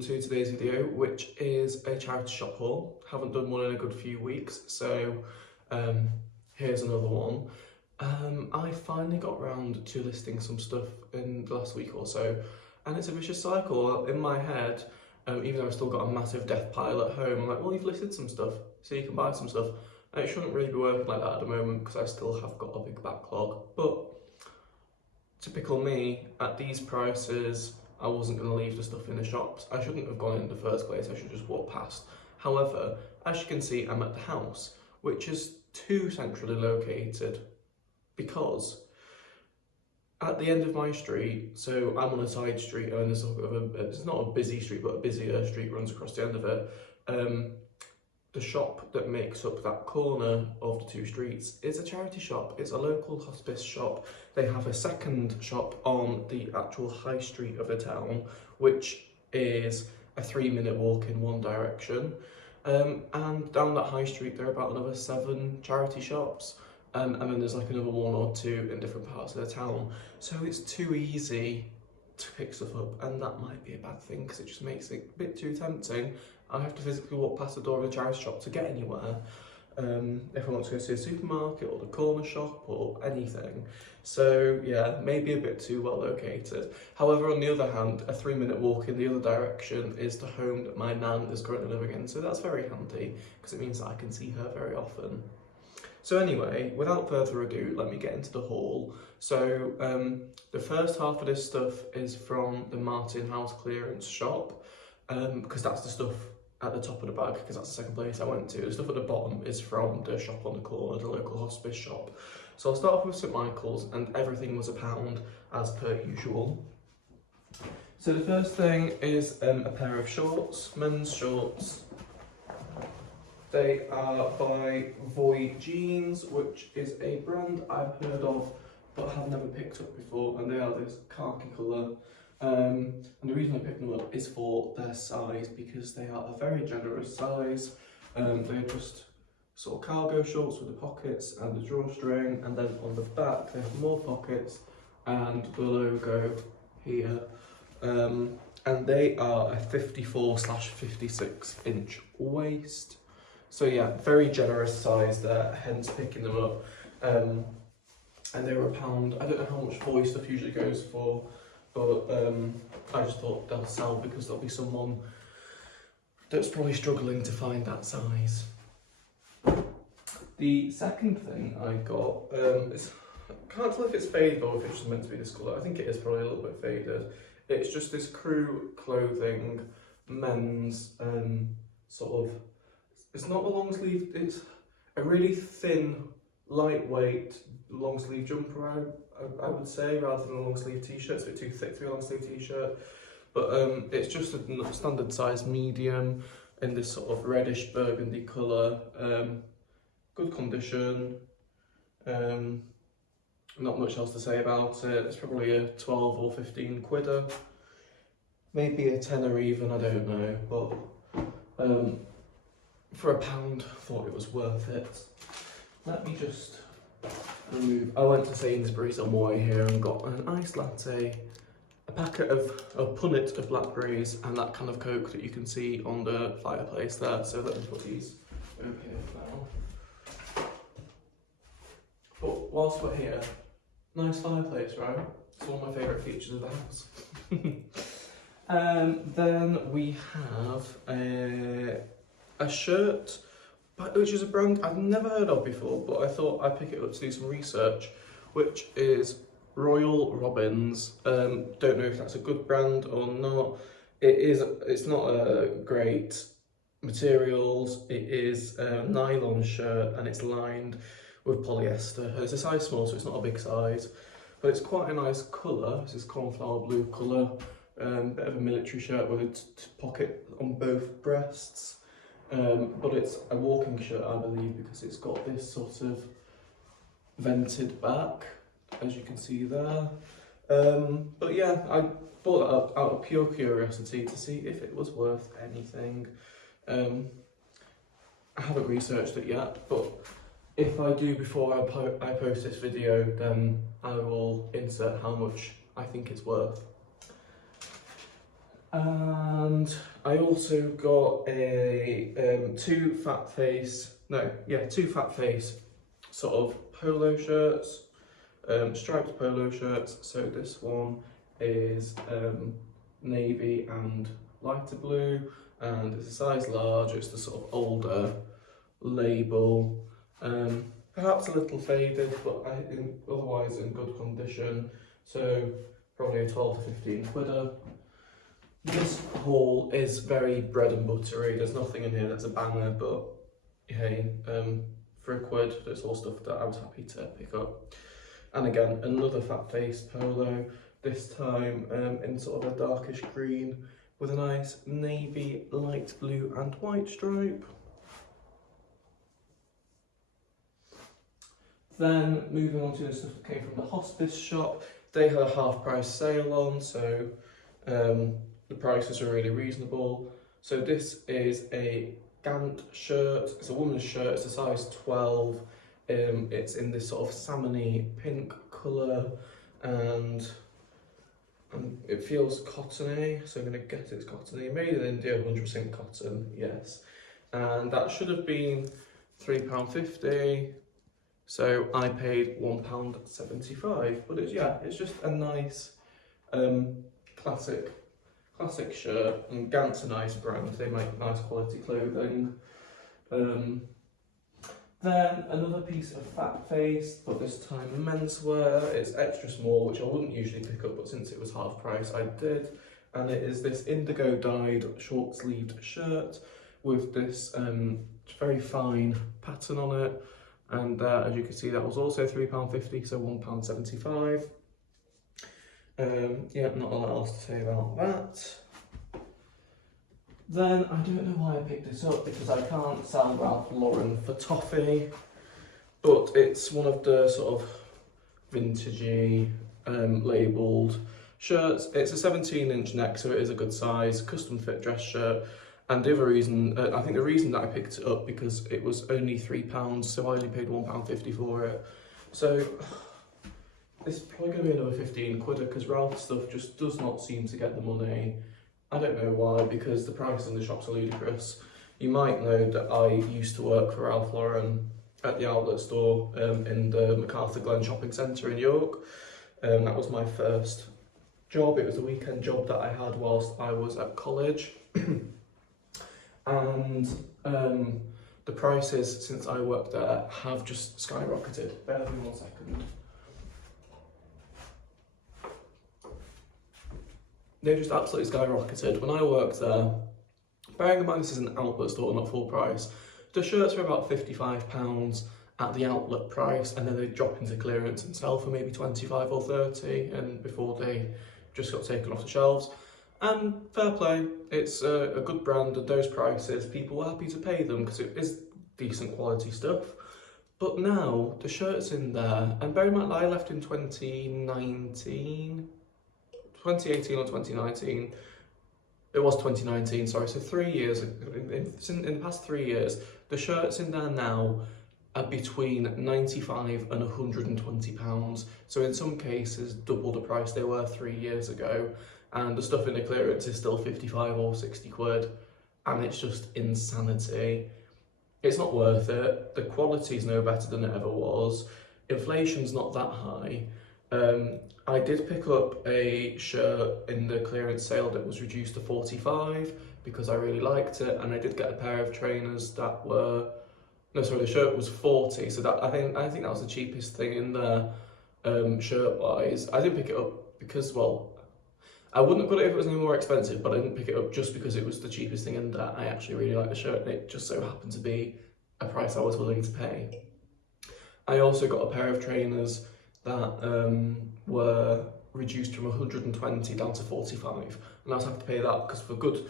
to today's video, which is a charity shop haul. Haven't done one in a good few weeks, so here's another one. I finally got round to listing some stuff in the last week or so, and it's a vicious cycle. In my head, even though I've still got a massive death pile at home, I'm like, well, you've listed some stuff, so you can buy some stuff. And it shouldn't really be working like that at the moment because I still have got a big backlog, but typical me, at these prices, I wasn't going to leave the stuff in the shops. I shouldn't have gone in the first place, I should just walk past. However, as you can see, I'm at the house, which is too centrally located because at the end of my street, so I'm on a side street and there's it's not a busy street, but a busier street runs across the end of it. The shop that makes up that corner of the two streets is a charity shop. It's a local hospice shop. They have a second shop on the actual high street of the town, which is a 3-minute walk in one direction. And down that high street, there are about another 7 charity shops. And then there's like another 1 or 2 in different parts of the town. So it's too easy to pick stuff up, and that might be a bad thing because it just makes it a bit too tempting. I have to physically walk past the door of a charity shop to get anywhere, if I want to go to a supermarket or the corner shop or anything. So yeah, maybe a bit too well located. However, on the other hand, a 3-minute walk in the other direction is the home that my nan is currently living in, so that's very handy because it means that I can see her very often. So anyway, without further ado, let me get into the haul. So the first half of this stuff is from the Martin House clearance shop, because that's the stuff at the top of the bag, because that's the second place I went to. The stuff at the bottom is from the shop on the corner, the local hospice shop. So I'll start off with St Michael's, and everything was £1 as per usual. So the first thing is a pair of shorts, men's shorts. They are by Void Jeans, which is a brand I've heard of but have never picked up before, and they are this khaki colour. And the reason I picked them up is for their size, because they are a very generous size. They're just sort of cargo shorts with the pockets and the drawstring, and then on the back they have more pockets and the logo here. And they are a 54/56 inch waist. So yeah, very generous size there, hence picking them up. And they were £1. I don't know how much Void stuff usually goes for, but I just thought they'll sell because there'll be someone that's probably struggling to find that size. The second thing I got, I can't tell if it's faded or if it's just meant to be this colour. I think it is probably a little bit faded. It's just this crew clothing, men's sort of, it's not a long sleeve, it's a really thin, lightweight, long sleeve jumper, I would say, rather than a long sleeve t-shirt. It's a bit too thick to be a long sleeve t-shirt. But it's just a standard size medium in this sort of reddish burgundy colour. Good condition. Not much else to say about it. It's probably a 12 or 15 quidder. Maybe a tenner even, I don't know. But for £1, thought it was worth it. Let me just remove. I went to Sainsbury's on my way here and got an iced latte, a packet of a punnet of blackberries, and that can of Coke that you can see on the fireplace there. So let me put these over here for now. But whilst we're here, nice fireplace, right? It's one of my favourite features of the house. Then we have a shirt, which is a brand I've never heard of before, but I thought I'd pick it up to do some research, which is Royal Robins. Don't know if that's a good brand or not. It's not a great materials. It is a nylon shirt and it's lined with polyester. It's a size small, so it's not a big size, but it's quite a nice colour. This is cornflower blue colour, bit of a military shirt with a pocket on both breasts. But it's a walking shirt, I believe, because it's got this sort of vented back, as you can see there. But yeah, I bought that up out of pure curiosity to see if it was worth anything. I haven't researched it yet, but if I do before I post this video, then I will insert how much I think it's worth. And I also got a two fat face sort of polo shirts, striped polo shirts. So this one is navy and lighter blue, and it's a size large. It's the sort of older label, perhaps a little faded, but otherwise in good condition. So probably a 12 to 15 quidder. This haul is very bread and buttery. There's nothing in here that's a banger, but hey, for a quid, there's all stuff that I was happy to pick up. And again, another fat face polo, this time in sort of a darkish green with a nice navy, light blue and white stripe. Then moving on to the stuff that came from the hospice shop. They had a half price sale on, so the prices are really reasonable. So this is a Gantt shirt. It's a woman's shirt. It's a size 12. It's in this sort of salmony pink colour, and it feels cottony. So I'm going to guess it's cottony. Made in India, 100% cotton. Yes, and that should have been £3.50. So I paid £1.75. But it's just a nice classic shirt, and Gantt's a nice brand. They make nice quality clothing. Then another piece of fat face, but this time menswear. It's extra small, which I wouldn't usually pick up, but since it was half price I did. And it is this indigo dyed short sleeved shirt with this very fine pattern on it. And as you can see, that was also £3.50, so £1.75. Yeah, not a lot else to say about that. Then I don't know why I picked this up, because I can't sell Ralph Lauren for toffee, but it's one of the sort of vintagey labelled shirts. It's a 17-inch neck, so it is a good size, custom fit dress shirt. And the other reason, I think the reason that I picked it up, because it was only £3, so I only paid £1.50 for it. So this is probably going to be another 15 quidder, because Ralph stuff just does not seem to get the money. I don't know why, because the prices in the shops are ludicrous. You might know that I used to work for Ralph Lauren at the outlet store in the MacArthur Glen shopping centre in York. That was my first job. It was a weekend job that I had whilst I was at college. And the prices since I worked there have just skyrocketed. Bear with me 1 second. They just absolutely skyrocketed. When I worked there, bearing in mind this is an outlet store, not full price, the shirts were about £55 at the outlet price, and then they drop into clearance and sell for maybe 25 or 30, and before they just got taken off the shelves. And fair play, it's a good brand at those prices. People were happy to pay them because it is decent quality stuff. But now the shirts in there, and bear in mind I left in 2018 or 2019. It was 2019, sorry. So 3 years, in the past 3 years, the shirts in there now are between £95 and £120. So in some cases, double the price they were 3 years ago. And the stuff in the clearance is still 55 or 60 quid. And it's just insanity. It's not worth it. The quality's no better than it ever was. Inflation's not that high. I did pick up a shirt in the clearance sale that was reduced to 45 because I really liked it, and I did get a pair of trainers that were, no sorry, the shirt was 40, so that I think that was the cheapest thing in there, shirt wise. I didn't pick it up because, well, I wouldn't have got it if it was any more expensive, but I didn't pick it up just because it was the cheapest thing in there. I actually really like the shirt, and it just so happened to be a price I was willing to pay. I also got a pair of trainers that were reduced from 120 down to 45, and I was happy to pay that because for good.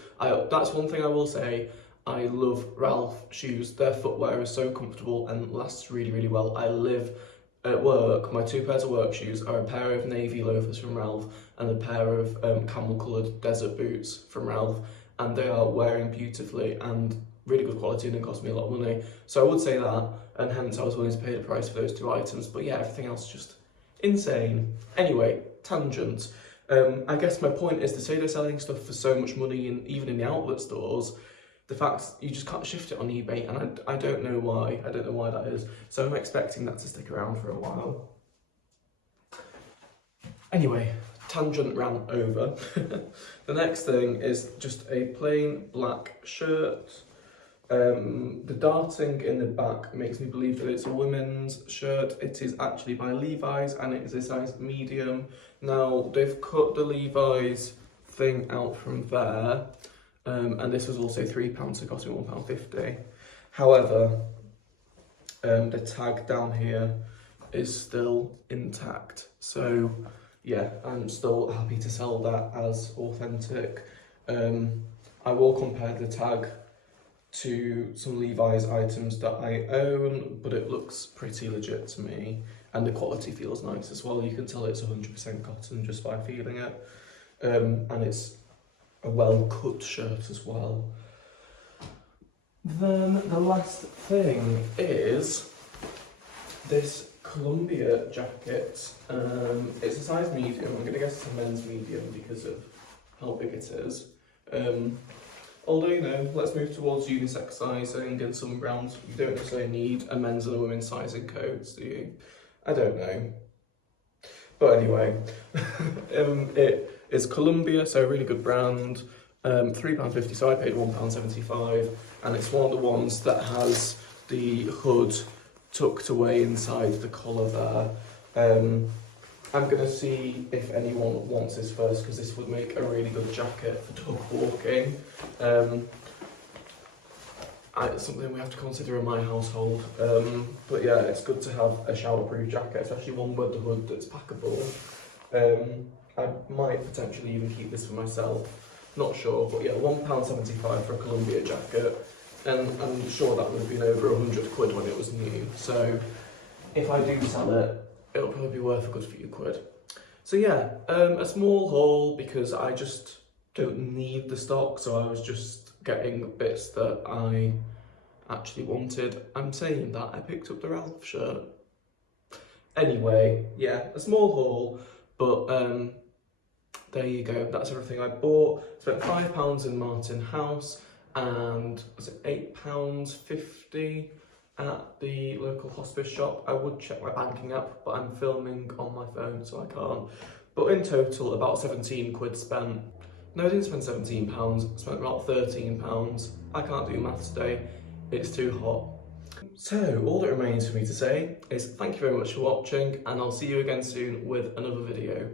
That's one thing I will say. I love Ralph shoes. Their footwear is so comfortable and lasts really, really well. I live at work. My 2 pairs of work shoes are a pair of navy loafers from Ralph and a pair of camel-coloured desert boots from Ralph, and they are wearing beautifully and really good quality, and didn't cost me a lot of money. So I would say that, and hence I was willing to pay the price for those 2 items. But yeah, everything else just insane. Anyway, tangent. I guess my point is, to say they're selling stuff for so much money, and even in the outlet stores, the fact you just can't shift it on eBay, and I don't know why. I don't know why that is. So I'm expecting that to stick around for a while. Anyway, tangent rant over. The next thing is just a plain black shirt. The darting in the back makes me believe that it's a women's shirt. It is actually by Levi's, and it is a size medium. Now, they've cut the Levi's thing out from there, and this was also £3, so it cost me £1.50. However, the tag down here is still intact, so yeah, I'm still happy to sell that as authentic. I will compare the tag to some Levi's items that I own, but it looks pretty legit to me, and the quality feels nice as well. You can tell it's 100% cotton just by feeling it, and it's a well-cut shirt as well. Then the last thing is this Columbia jacket. It's a size medium. I'm going to guess it's a men's medium because of how big it is. Although, you know, let's move towards unisex sizing and some brands. You don't necessarily need a men's and a women's sizing codes, do you? I don't know. But anyway, it is Columbia, so a really good brand. £3.50, so I paid £1.75, and it's one of the ones that has the hood tucked away inside the collar there. I'm going to see if anyone wants this first, because this would make a really good jacket for dog walking. It's something we have to consider in my household. But yeah, it's good to have a showerproof jacket, especially one with the hood that's packable. I might potentially even keep this for myself, not sure, but yeah, £1.75 for a Columbia jacket. And I'm sure that would have been over £100 when it was new. So if I do sell it, it'll probably be worth a good few quid. So yeah, a small haul because I just don't need the stock, so I was just getting bits that I actually wanted. I'm saying that, I picked up the Ralph shirt. Anyway, yeah, a small haul, but there you go, that's everything I bought. Spent £5 in Martin House, and was it £8.50 at the local hospice shop. I would check my banking app, but I'm filming on my phone, so I can't. But in total, about 17 quid spent. No, I didn't spend £17, I spent about £13. I can't do maths today, it's too hot. So, all that remains for me to say is thank you very much for watching, and I'll see you again soon with another video.